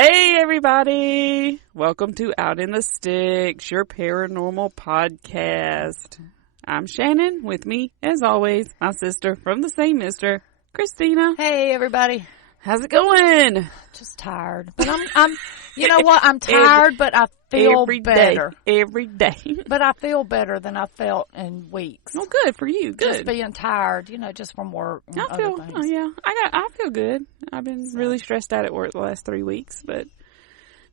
Hey everybody! Welcome to Out in the Sticks, your paranormal podcast. I'm Shannon. With me, as always, my sister from the same mister, Christina. Hey everybody. How's it going? Just tired. But I'm you know what? I'm tired, but I feel better. Every day. But I feel better than I felt in weeks. Well, good for you. Good. Just being tired, just from work and other things. Oh yeah. I feel good. I've been really stressed out at work the last 3 weeks, but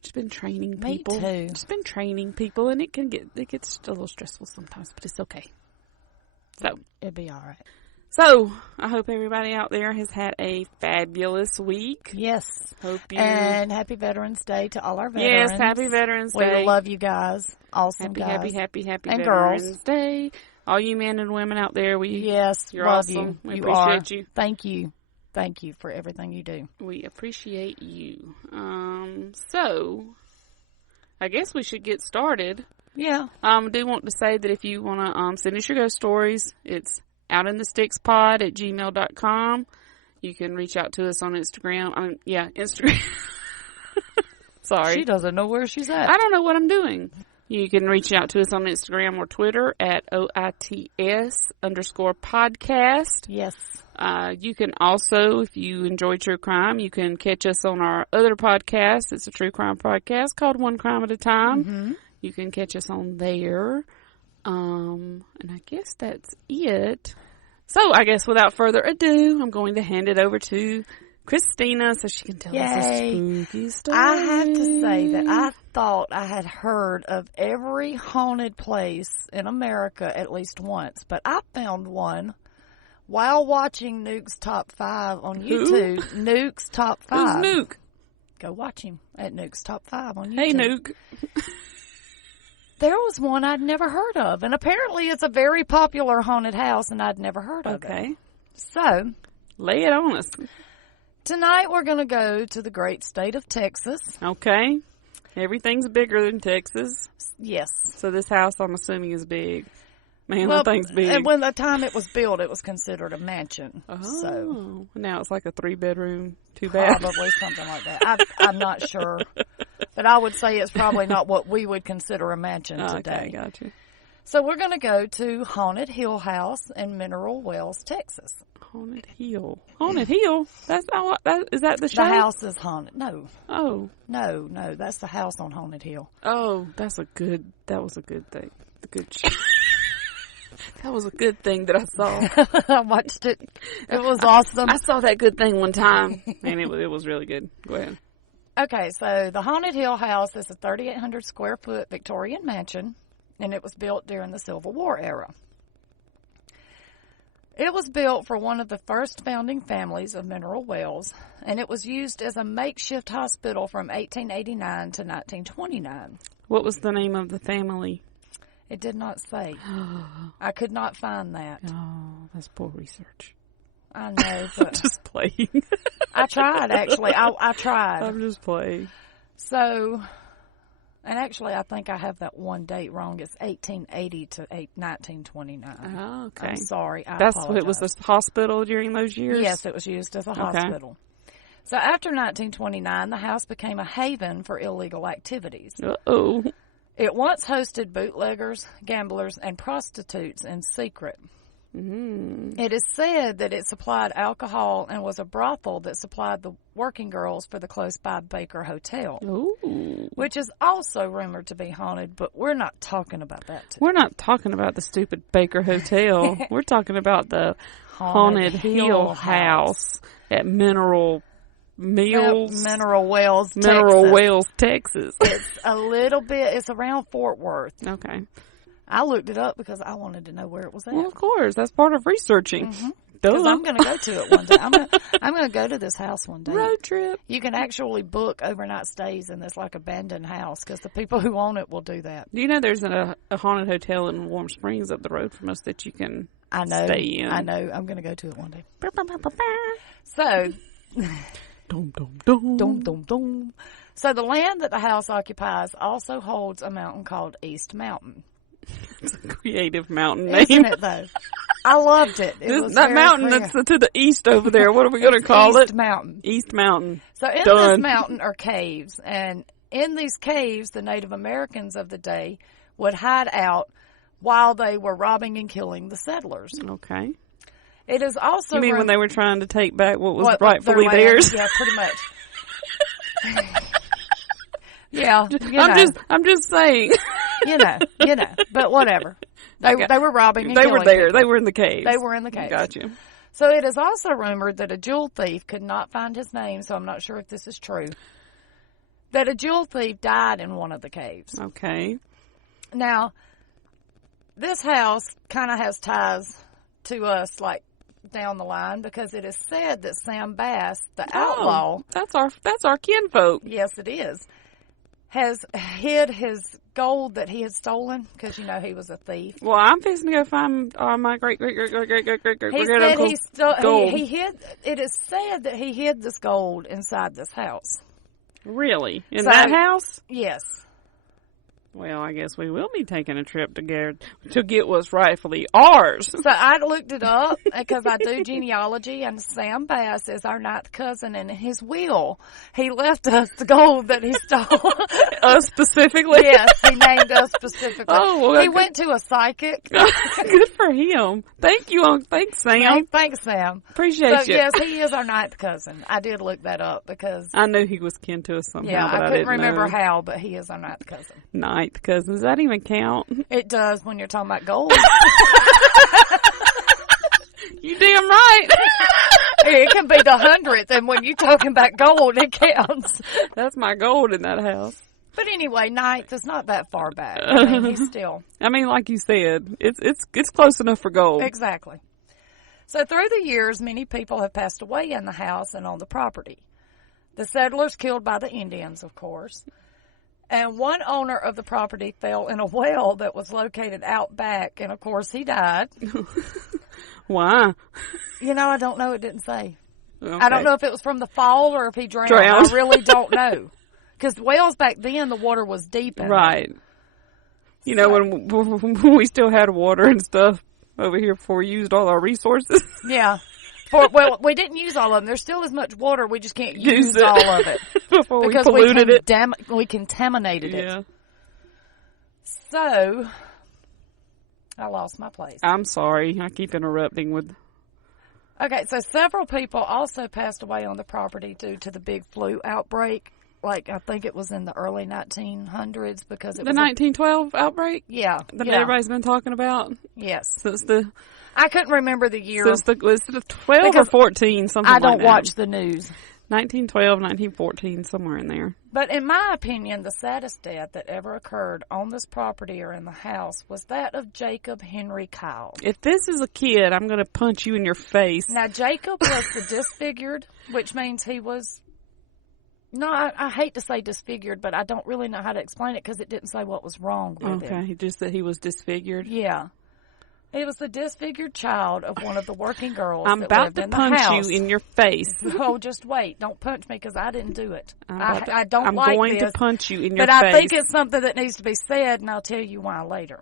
just been training people. Me too. Just been training people, and it gets a little stressful sometimes, but it's okay. So it'll be all right. So, I hope everybody out there has had a fabulous week. Yes. And happy Veterans Day to all our veterans. Yes, happy Veterans Day. We love you guys. Awesome guys. Happy and Veterans girls. Day. All you men and women out there, you're love awesome. you. We you appreciate are. you. Thank you. Thank you for everything you do. We appreciate you. So, I guess we should get started. Yeah. I do want to say that if you want to send us your ghost stories, it's outinthestickspod@gmail.com. You can reach out to us on Instagram. Instagram. Sorry. She doesn't know where she's at. I don't know what I'm doing. You can reach out to us on Instagram or Twitter at OITS_podcast. Yes. You can also, if you enjoy true crime, you can catch us on our other podcast. It's a true crime podcast called One Crime at a Time. Mm-hmm. You can catch us on there. And I guess that's it. So I guess without further ado, I'm going to hand it over to Christina so she can tell us a spooky story. I have to say that I thought I had heard of every haunted place in America at least once, but I found one while watching Nuke's Top 5 on YouTube. Nuke's Top 5. Who's Nuke? Go watch him at Nuke's Top 5 on YouTube. Hey, Nuke. There was one I'd never heard of, and apparently it's a very popular haunted house, and I'd never heard of it. Okay. So, lay it on us. Tonight we're going to go to the great state of Texas. Okay. Everything's bigger than Texas. Yes. So this house, I'm assuming, is big. Man, that thing's big. And when the time it was built, it was considered a mansion. Oh. So now it's like a 3-bedroom, 2-bath. Probably something like that. I'm not sure. But I would say it's probably not what we would consider a mansion today. Okay, gotcha. So we're going to go to Haunted Hill House in Mineral Wells, Texas. Haunted Hill. Haunted Hill? That's not what, is that the show? The house is haunted. No. Oh. No, that's the house on Haunted Hill. Oh, that was a good thing. The good show. That was a good thing that I saw. I watched it. It was awesome. I saw that good thing one time, and it was really good. Go ahead. Okay, so the Haunted Hill House is a 3,800 square foot Victorian mansion, and it was built during the Civil War era. It was built for one of the first founding families of Mineral Wells, and it was used as a makeshift hospital from 1889 to 1929. What was the name of the family? It did not say. I could not find that. Oh, that's poor research. I know, but I'm just playing. I tried, actually. I tried. I'm just playing. So, and actually, I think I have that one date wrong. It's 1880 to 1929. Oh, okay. I'm sorry. That's apologize. what it was, the hospital during those years? Yes, it was used as a hospital. So after 1929, the house became a haven for illegal activities. Uh-oh. It once hosted bootleggers, gamblers, and prostitutes in secret. Mm. It is said that it supplied alcohol and was a brothel that supplied the working girls for the close-by Baker Hotel, Ooh. which is also rumored to be haunted, but we're not talking about that today. We're not talking about the stupid Baker Hotel. We're talking about the Haunted Hill House at Mineral Wells, Texas. It's a little bit, it's around Fort Worth. Okay. I looked it up because I wanted to know where it was at. Well, of course. That's part of researching. Mm-hmm. Because I'm going to go to it one day. I'm going to go to this house one day. Road trip. You can actually book overnight stays in this like abandoned house because the people who own it will do that. Do you know there's a haunted hotel in Warm Springs up the road from us that you can stay in? I know. I'm going to go to it one day. So... Dum, dum, dum. Dum, dum, dum. So the land that the house occupies also holds a mountain called East Mountain. It's a creative mountain name. Isn't it, though? I loved it. It was that very mountain clear. that's to the east over there. What are we going to call East it? Mountain. East Mountain. So in Done. this mountain are caves, and in these caves, the Native Americans of the day would hide out while they were robbing and killing the settlers. Okay. It is also You mean when they were trying to take back what was what rightfully their land- theirs? Yeah, pretty much. Yeah, I'm just saying. you know, but whatever. They were robbing and They killing were there. people. They were in the caves. They were in the caves. Gotcha. So it is also rumored that a jewel thief, could not find his name, so I'm not sure if this is true, that a jewel thief died in one of the caves. Okay. Now, this house kind of has ties to us, like, down the line, because it is said that Sam Bass, the outlaw, that's our kinfolk. yes it is, has hid his gold that he had stolen, because, you know, he was a thief. Well, I'm fixing to go find my great He said uncle he stole, gold. he hid, it is said that he hid this gold inside this house. Really? In So- that house? Yes. Well, I guess we will be taking a trip to get what's rightfully ours. So I looked it up because I do genealogy, and Sam Bass is our ninth cousin, and in his will, he left us the gold that he stole. Us specifically? Yes, he named us specifically. Oh, well, he went to a psychic. Good for him. Thank you. Thanks, Sam. Thanks, Sam. Appreciate So, you. yes, he is our ninth cousin. I did look that up because, I knew he was kin to us somehow, yeah, but I I couldn't didn't remember know. how, but he is our ninth cousin. Ninth cousin. Does that even count? It does when you're talking about gold. You damn right. It can be the 100th, and when you're talking about gold, it counts. That's my gold in that house. But anyway, ninth is not that far back. I mean, he's still. I mean, like you said, it's close enough for gold. Exactly. So through the years, many people have passed away in the house and on the property. The settlers killed by the Indians, of course. And one owner of the property fell in a well that was located out back, and of course he died. Why? You know, I don't know. It didn't say. Okay. I don't know if it was from the fall or if he drowned. Drowned. I really don't know. Because wells back then, the water was deep in them. Right. You know, when we still had water and stuff over here before we used all our resources. Yeah. Well, we didn't use all of them. There's still as much water. We just can't use it. all of it. Before Because we polluted it. we contaminated Yeah. it. So, I lost my place. I'm sorry. I keep interrupting with... Okay, so several people also passed away on the property due to the big flu outbreak. Like, I think it was in the early 1900s because it The was 1912 outbreak yeah. that everybody's been talking about Yes. since the... I couldn't remember the year. Was it 12 or Because 14, something I like don't that. watch the news. 1912, 1914, somewhere in there. But in my opinion, the saddest death that ever occurred on this property or in the house was that of Jacob Henry Kyle. If this is a kid, I'm going to punch you in your face. Now, Jacob was the disfigured, which means he was... No, I hate to say disfigured, but I don't really know how to explain it because it didn't say what was wrong with him. Okay, just that he was disfigured. Yeah. He was the disfigured child of one of the working girls I'm that about lived to in the punch house. you in your face. Oh, just wait. Don't punch me because I didn't do it. I'm don't like going this. to punch you in your But face. I think it's something that needs to be said, and I'll tell you why later.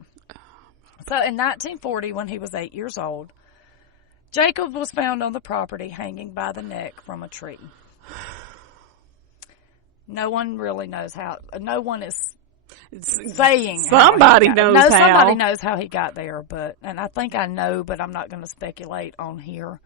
So in 1940, when he was 8 years old, Jacob was found on the property hanging by the neck from a tree. No one really knows how. No one is saying somebody knows how. Somebody knows how he got there, and I think I know, but I'm not going to speculate on here.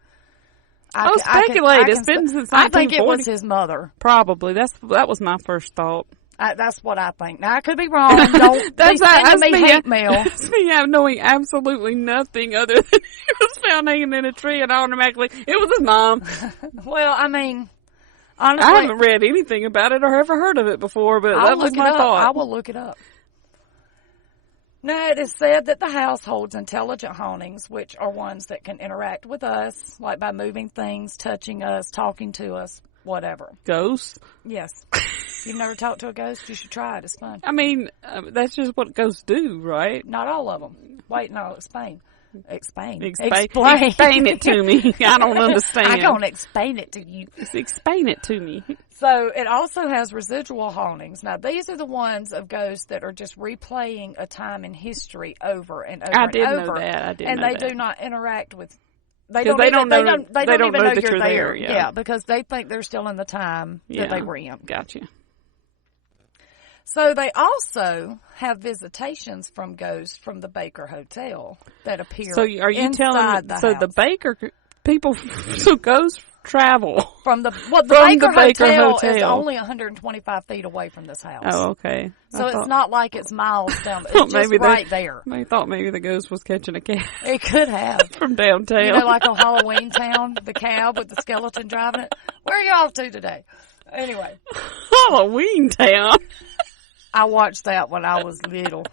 Speculate. It's been since 1940. I think it was his mother. Probably. That was my first thought. That's what I think. Now, I could be wrong. Don't That's be sending me me hate mail. That's me knowing absolutely nothing other than he was found hanging in a tree, and automatically it was his mom. Well, I mean, honestly, I haven't read anything about it or ever heard of it before, but that was my thought. I will look it up. Now, it is said that the house holds intelligent hauntings, which are ones that can interact with us, like by moving things, touching us, talking to us, whatever. Ghosts? Yes. You've never talked to a ghost? You should try it. It's fun. I mean, that's just what ghosts do, right? Not all of them. Wait, no, I'll explain. Explain. Explain it to me. I don't understand. I'm going to explain it to you. Just explain it to me. So it also has residual hauntings. Now, these are the ones of ghosts that are just replaying a time in history over and over and over. Know that. I did and know they that. do not interact with. They don't even know that you're there. Yeah, because they think they're still in the time that they were in. Gotcha. So they also have visitations from ghosts from the Baker Hotel that appear. So are you telling me? So house. the Baker people, so ghosts travel from the Baker Hotel is only 125 feet away from this house. Oh, okay. So it's not like it's miles down. It's just right there. They thought maybe the ghost was catching a cab. It could have from downtown. You know, like on Halloween Town, the cab with the skeleton driving it. Where are you off to today? Anyway, Halloween Town. I watched that when I was little,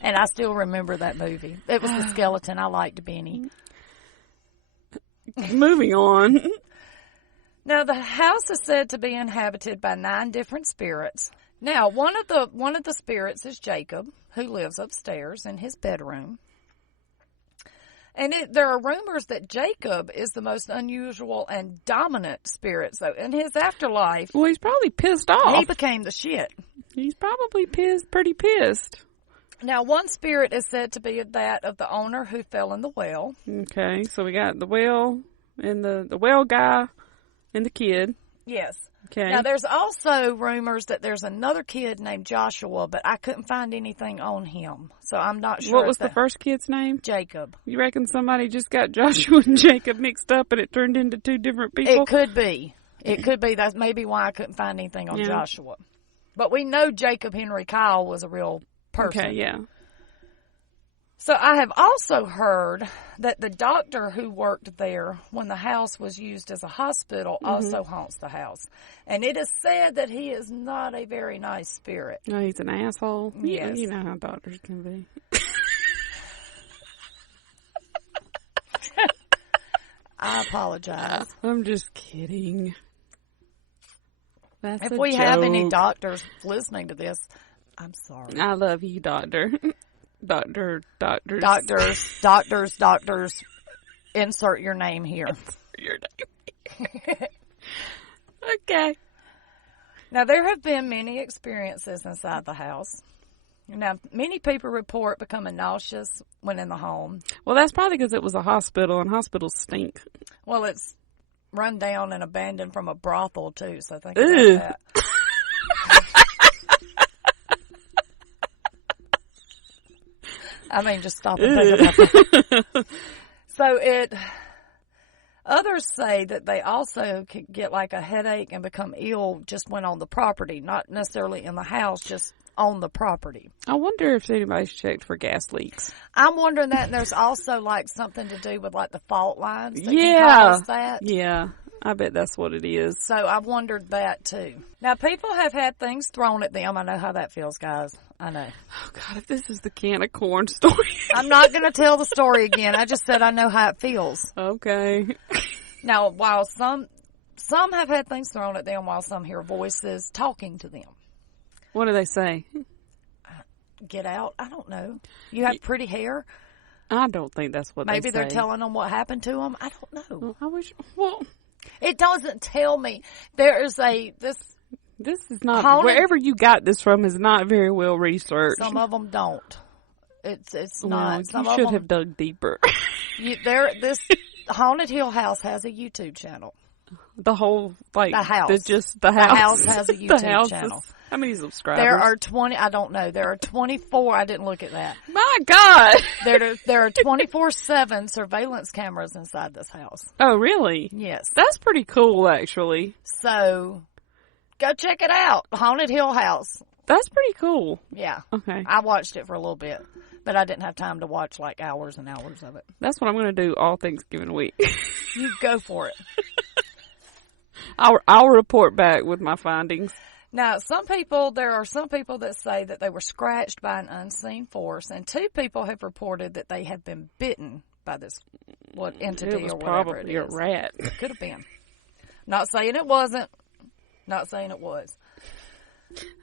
and I still remember that movie. It was the skeleton. I liked Benny. Moving on. Now, the house is said to be inhabited by 9 different spirits. Now, one of the spirits is Jacob, who lives upstairs in his bedroom. And there are rumors that Jacob is the most unusual and dominant spirit. So, in his afterlife, well, he's probably pissed off. He became the shit. He's probably pretty pissed. Now, one spirit is said to be that of the owner who fell in the well. Okay, so we got the well and the well guy and the kid. Yes. Okay. Now, there's also rumors that there's another kid named Joshua, but I couldn't find anything on him, so I'm not sure. What was the first kid's name? Jacob. You reckon somebody just got Joshua and Jacob mixed up and it turned into 2 different people? It could be. It could be. That's maybe why I couldn't find anything on Joshua. But we know Jacob Henry Kyle was a real person. Okay, yeah. So I have also heard that the doctor who worked there when the house was used as a hospital also haunts the house. And it is said that he is not a very nice spirit. No, he's an asshole. Yes. You know how doctors can be. I apologize. I'm just kidding. That's if a we joke. have any doctors listening to this, I'm sorry. I love you, doctor. Doctors. Doctors. Insert your name here. Your name. Okay. Now, there have been many experiences inside the house. Now, many people report becoming nauseous when in the home. Well, that's probably because it was a hospital, and hospitals stink. Well, it's run down and abandoned from a brothel, too, so think about that. I mean, just stop and think about that. So others say that they also could get like a headache and become ill just when on the property, not necessarily in the house, just on the property. I wonder if anybody's checked for gas leaks. I'm wondering that, and there's also like something to do with like the fault lines that can cause that. Yeah. I bet that's what it is. So I've wondered that too. Now, people have had things thrown at them. I know how that feels, guys. I know. Oh, God, if this is the can of corn story. I'm not going to tell the story again. I just said I know how it feels. Okay. Now, while some have had things thrown at them, while some hear voices talking to them. What do they say? Get out. I don't know. You have pretty hair. I don't think that's what Maybe they say. Maybe they're telling them what happened to them. I don't know. Well, I wish. Well, it doesn't tell me. There is This is not wherever you got this from is not very well researched. Some of them don't. It's well, not. Some you of should them, have dug deeper. This Haunted Hill House has a YouTube channel. The whole the house. The house has a YouTube channel. How many subscribers? There are 20. I don't know. There are 24. I didn't look at that. My God. There are 24/7 surveillance cameras inside this house. Oh, really? Yes. That's pretty cool, actually. So, go check it out. Haunted Hill House. That's pretty cool. Yeah. Okay. I watched it for a little bit, but I didn't have time to watch like hours and hours of it. That's what I'm going to do all Thanksgiving week. You go for it. I'll report back with my findings. Now, there are some people that say that they were scratched by an unseen force, and 2 people have reported that they have been bitten by this entity or whatever it is. It was probably a rat. It could have been. Not saying it wasn't. Not saying it was.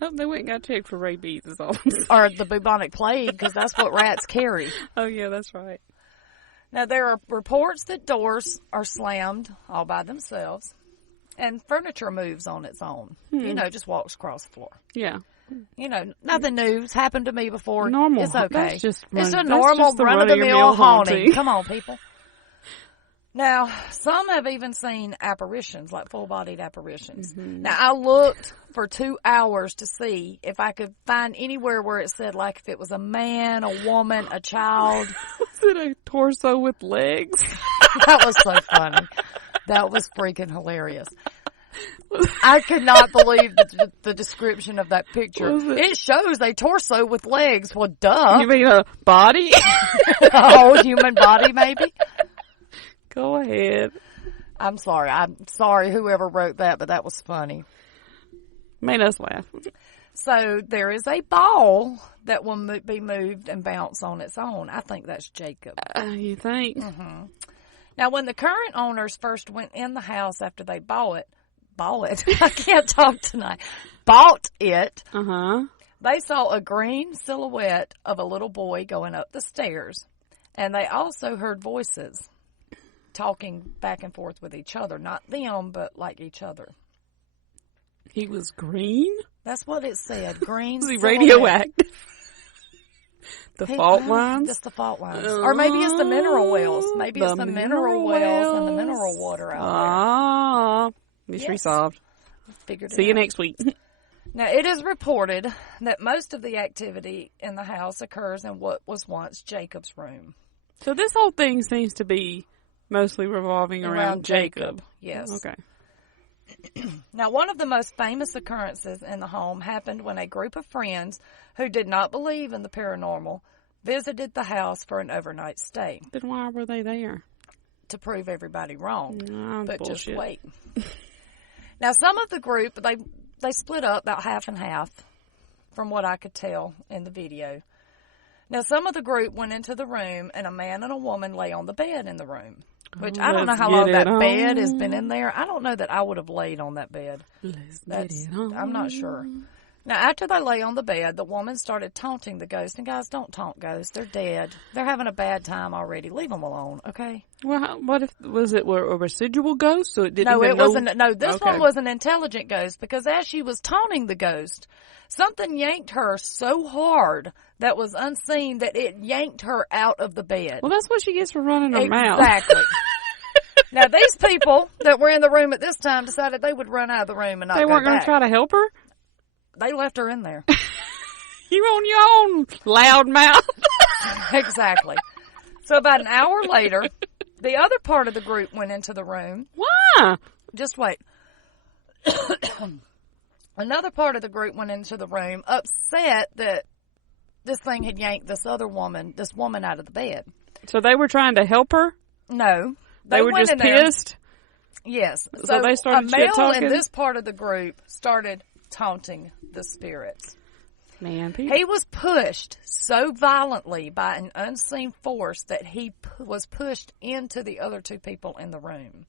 Oh, they went and got checked for rabies is all. Or the bubonic plague, because that's what rats carry. Oh, yeah, that's right. Now, there are reports that doors are slammed all by themselves and furniture moves on its own. You know, just walks across the floor. Yeah. You know, nothing new. It's happened to me before. Normal. It's okay. That's just it's a that's normal just the run-of-the-mill haunting. haunting. Come on, people. Now, some have even seen apparitions, like full-bodied apparitions. Mm-hmm. Now, I looked for 2 hours to see if I could find anywhere where it said, like, if it was a man, a woman, a child. Was it a torso with legs? That was so funny. That was freaking hilarious. I could not believe the description of that picture. It shows a torso with legs. Well, duh. You mean a body? A whole human body, maybe? Go ahead. I'm sorry whoever wrote that, but that was funny. Made us laugh. So there is a ball that will be moved and bounce on its own. I think that's Jacob. You think? Mm-hmm. Now, when the current owners first went in the house after they bought it, I can't talk tonight, bought it, they saw a green silhouette of a little boy going up the stairs, and they also heard voices talking back and forth with each other. Not them, but like each other. He was green? That's what it said. Green. Was he silhouette. radioactive? The fault lines? Just the fault lines. Or maybe it's the mineral wells. Maybe it's the mineral wells and the mineral water out there. Mystery solved. Figured it See you out. next week. Now, it is reported that most of the activity in the house occurs in what was once Jacob's room. So this whole thing seems to be mostly revolving around Jacob. Yes. Okay. Now, one of the most famous occurrences in the home happened when a group of friends who did not believe in the paranormal visited the house for an overnight stay. Then why were they there? To prove everybody wrong. But bullshit. just wait. Now, some of the group, they split up about half and half, from what I could tell in the video. Now, some of the group went into the room, and a man and a woman lay on the bed in the room. Which I don't know how long that bed has been in there. I don't know that I would have laid on that bed. I'm not sure. Now, after they lay on the bed, the woman started taunting the ghost. And guys, don't taunt ghosts. They're dead. They're having a bad time already. Leave them alone, okay? Well, what if, was it a residual ghost? So it didn't No, even it wasn't. No, this one was an intelligent ghost, because as she was taunting the ghost, something yanked her so hard that was unseen that it yanked her out of the bed. Well, that's what she gets for running her mouth. Exactly. Now, these people that were in the room at this time decided they would run out of the room and not go back. They weren't going to try to help her? They left her in there. You on your own, loud mouth. Exactly. So about an hour later, the other part of the group went into the room. Why? Just wait. Another part of the group went into the room, upset that this thing had yanked this woman out of the bed. So they were trying to help her? No. They were just pissed? Yes. So they started shit-talking? A male in this part of the group started taunting the spirits. Man, he was pushed so violently by an unseen force that he was pushed into the other two people in the room.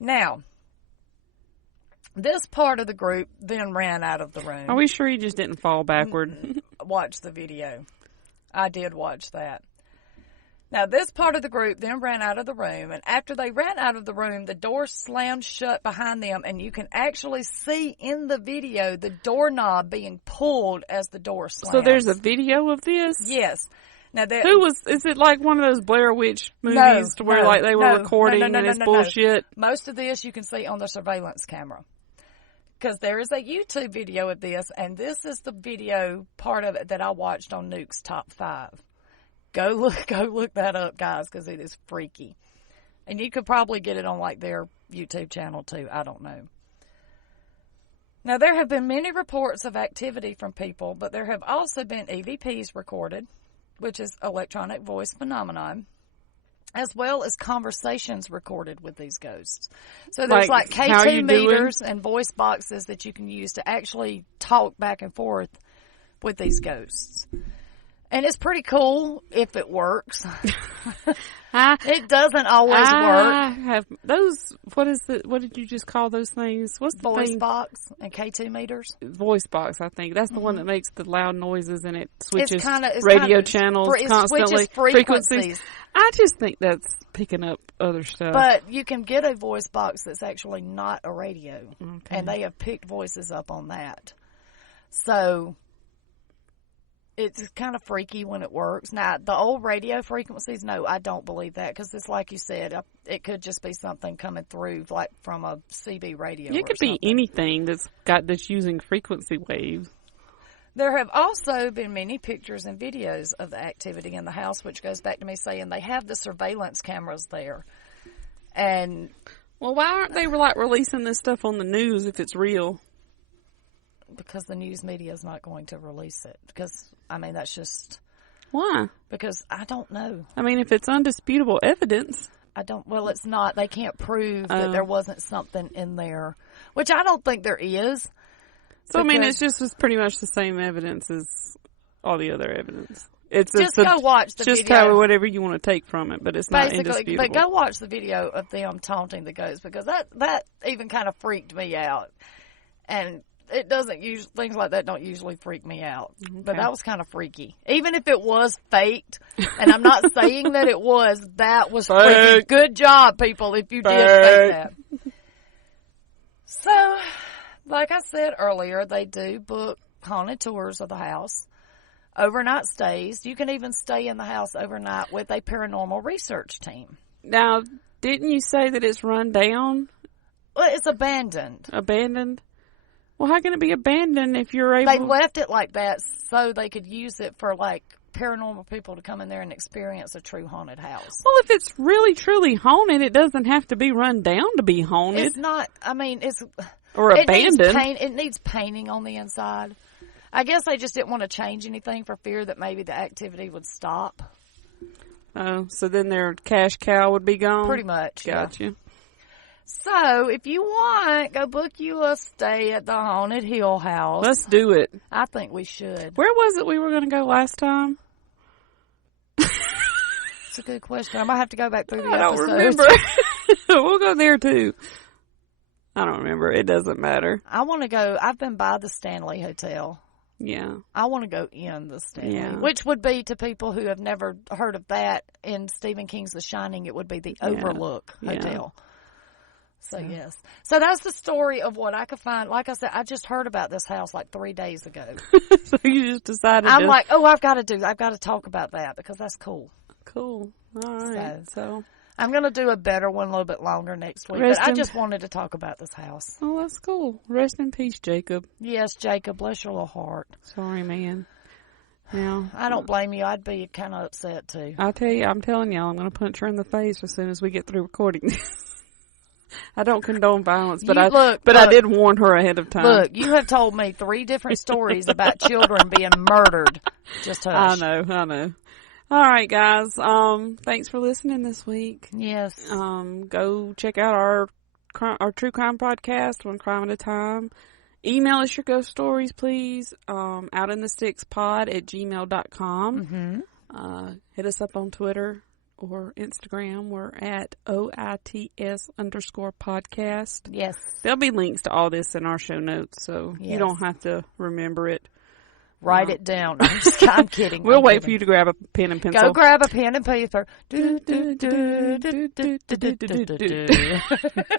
Now, this part of the group then ran out of the room. Are we sure he just didn't fall backward? Watch the video. I did watch that. Now, this part of the group then ran out of the room, and after they ran out of the room, the door slammed shut behind them, and you can actually see in the video the doorknob being pulled as the door slams. So there's a video of this? Yes. Now, is it like one of those Blair Witch movies where like they were recording and it's bullshit? Most of this you can see on the surveillance camera. Because there is a YouTube video of this, and this is the video part of it that I watched on Nuke's Top 5. Go look that up, guys, because it is freaky. And you could probably get it on, like, their YouTube channel, too. I don't know. Now, there have been many reports of activity from people, but there have also been EVPs recorded, which is electronic voice phenomenon, as well as conversations recorded with these ghosts. So there's like KT meters and voice boxes that you can use to actually talk back and forth with these ghosts. And it's pretty cool if it works. It doesn't always work. I have those. What did you just call those things? What's the Voice thing? box and K2 meters. Voice box, I think. That's the one that makes the loud noises and it switches It's radio channels it constantly. switches frequencies. I just think that's picking up other stuff. But you can get a voice box that's actually not a radio. Okay. And they have picked voices up on that. So it's kind of freaky when it works. Now, the old radio frequencies, no, I don't believe that, because it's like you said, it could just be something coming through, like from a CB radio. It could be anything that's using frequency waves. There have also been many pictures and videos of the activity in the house, which goes back to me saying they have the surveillance cameras there. And well, why aren't they like releasing this stuff on the news if it's real? Because the news media is not going to release it. Because, I mean, that's just... Why? Because I don't know. I mean, if it's undisputable evidence... Well, it's not. They can't prove that there wasn't something in there, which I don't think there is. So, I mean, it's pretty much the same evidence as all the other evidence. Go watch the video. Whatever you want to take from it, but it's not indisputable. But go watch the video of them taunting the ghost, because that even kind of freaked me out. And it doesn't usually, things like that don't usually freak me out. Okay. But that was kind of freaky. Even if it was faked, and I'm not saying that it was, that was freaky. Good job, people, if you did fake that. So, like I said earlier, they do book haunted tours of the house, overnight stays. You can even stay in the house overnight with a paranormal research team. Now, didn't you say that it's run down? Well, it's abandoned. Abandoned? Well, how can it be abandoned if you're able... They left it like that so they could use it for, like, paranormal people to come in there and experience a true haunted house. Well, if it's really, truly haunted, it doesn't have to be run down to be haunted. It's not, I mean, it's... Or abandoned. It needs painting on the inside. I guess they just didn't want to change anything for fear that maybe the activity would stop. Oh, so then their cash cow would be gone? Pretty much, Gotcha. Yeah. So, if you want, go book you a stay at the Haunted Hill House. Let's do it. I think we should. Where was it we were going to go last time? It's a good question. I might have to go back through the episodes. I don't remember. We'll go there, too. I don't remember. It doesn't matter. I want to go. I've been by the Stanley Hotel. Yeah. I want to go in the Stanley, which would be, to people who have never heard of that, in Stephen King's The Shining, it would be the Overlook Hotel. So, yes. So, that's the story of what I could find. Like I said, I just heard about this house like 3 days ago. So, you just decided I'm like, I've got to talk about that because that's cool. Cool. All right. So I'm going to do a better one a little bit longer next week. But I just wanted to talk about this house. Oh, that's cool. Rest in peace, Jacob. Yes, Jacob. Bless your little heart. Sorry, man. Now, I don't blame you. I'd be kind of upset, too. I'm telling y'all, I'm going to punch her in the face as soon as we get through recording this. I don't condone violence, but I did warn her ahead of time. Look, you have told me 3 different stories about children being murdered. Just hush. I know. All right, guys. Thanks for listening this week. Yes. Go check out our true crime podcast, One Crime at a Time. Email us your ghost stories, please. outinthestickspod@gmail.com. Mm-hmm. Hit us up on Twitter or Instagram. We're at OITS_podcast. Yes. There'll be links to all this in our show notes, so you don't have to remember it. Write it down. I'm kidding. We'll wait for you to grab a pen and pencil. Go grab a pen and paper.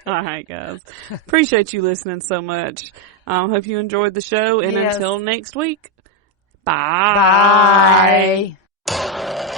All right, guys. Appreciate you listening so much. Hope you enjoyed the show, and until next week, bye. Bye.